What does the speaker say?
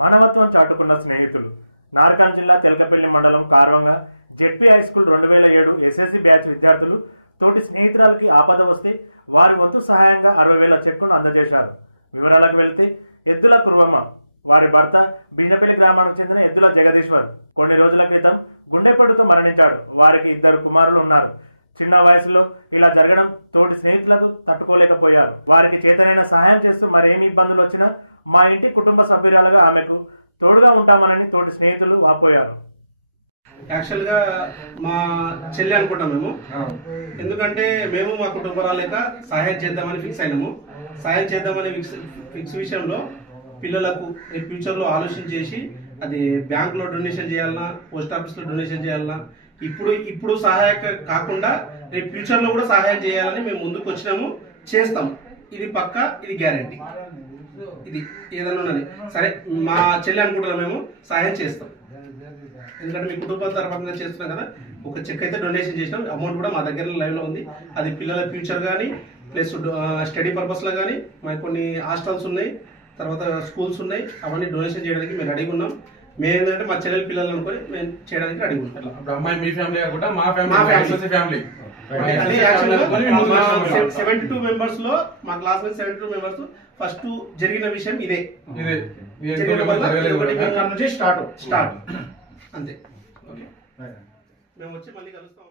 మానవత్వం చాటుకున్న స్నేహితులు. నార్కల్ జిల్లా తెల్కపల్లి మండలం Karvanga ZP high school 2007 SSC batch విద్యార్థులు తోటి స్నేహితురాలకి ఆపద వస్తే వారి వంతు సహాయంగా 60,000 చెక్కును అందజేశారు. వివరాలకు వెళ్తే ఎద్దుల కుర్వమ్మ, వారి భర్త బిజినపల్లి గ్రామానికి చెందిన ఎద్దుల జగదీశ్వర్ కొన్ని రోజుల క్రితం గుండెపోటుతో మరణించాడు. వారికి 2 కుమారులు ఉన్నారు. చిన్న వయసులో ఇలా జరగడం తోటి స్నేహితులకు తట్టుకోలేకపోయారు. వారికి చేతనైన సహాయం చేస్తూ మరేమి ఇబ్బందులు వచ్చినా మా ఇంటి కుటుంబ సభ్యురాలుగా ఆమెకు తోడుగా ఉంటామని తోటి స్నేహితులు వాపోయారు. యాక్చువల్గా మా చెల్లి అనుకుంటాం మేము, ఎందుకంటే మేము మా కుటుంబరాలు లేక సహాయం చేద్దామని ఫిక్స్ అయినాము. సహాయం చేద్దామని ఫిక్స్ విషయంలో పిల్లలకు ఫ్యూచర్లో ఆలోచన చేసి అది బ్యాంకులో డొనేషన్ చేయాలన్నా, పోస్ట్ ఆఫీస్లో డొనేషన్ చేయాలన్నా, ఇప్పుడు సహాయక కాకుండా రేపు ఫ్యూచర్లో కూడా సహాయం చేయాలని మేము ముందుకు వచ్చినాము. చేస్తాం, ఇది పక్కా, ఇది గ్యారంటీ. ఇది ఏదైనా ఉన్నది సరే మా చెల్లి అనుకుంటున్నాం, మేము సహాయం చేస్తాం. ఎందుకంటే మీ కుటుంబ తరఫున చేస్తున్నాం కదా. ఒక చెక్ అయితే డొనేషన్ చేసినాం, అమౌంట్ కూడా మా దగ్గర లైవ్లో ఉంది. అది పిల్లల ఫ్యూచర్ కానీ ప్లస్ స్టడీ పర్పస్లో కానీ మనకి కొన్ని హాస్టల్స్ ఉన్నాయి, తర్వాత స్కూల్స్ ఉన్నాయి, అవన్నీ డొనేషన్ చేయడానికి మేము రెడీగా ఉన్నాం. మేము ఏంటంటే మా చెల్లెల పిల్లలు అనుకొని మేము చేయడానికి రెడీ ఉంటాం. అమ్మాయి మీ ఫ్యామిలీ కాకుండా మా ఫ్యామిలీ 72 మెంబర్స్ లో మా క్లాస్ లో 72 మెంబర్స్ ఫస్ట్ జరిగిన విషయం ఇదే. స్టార్ట్ అంతే. మేము వచ్చి మళ్ళీ కలుస్తాం.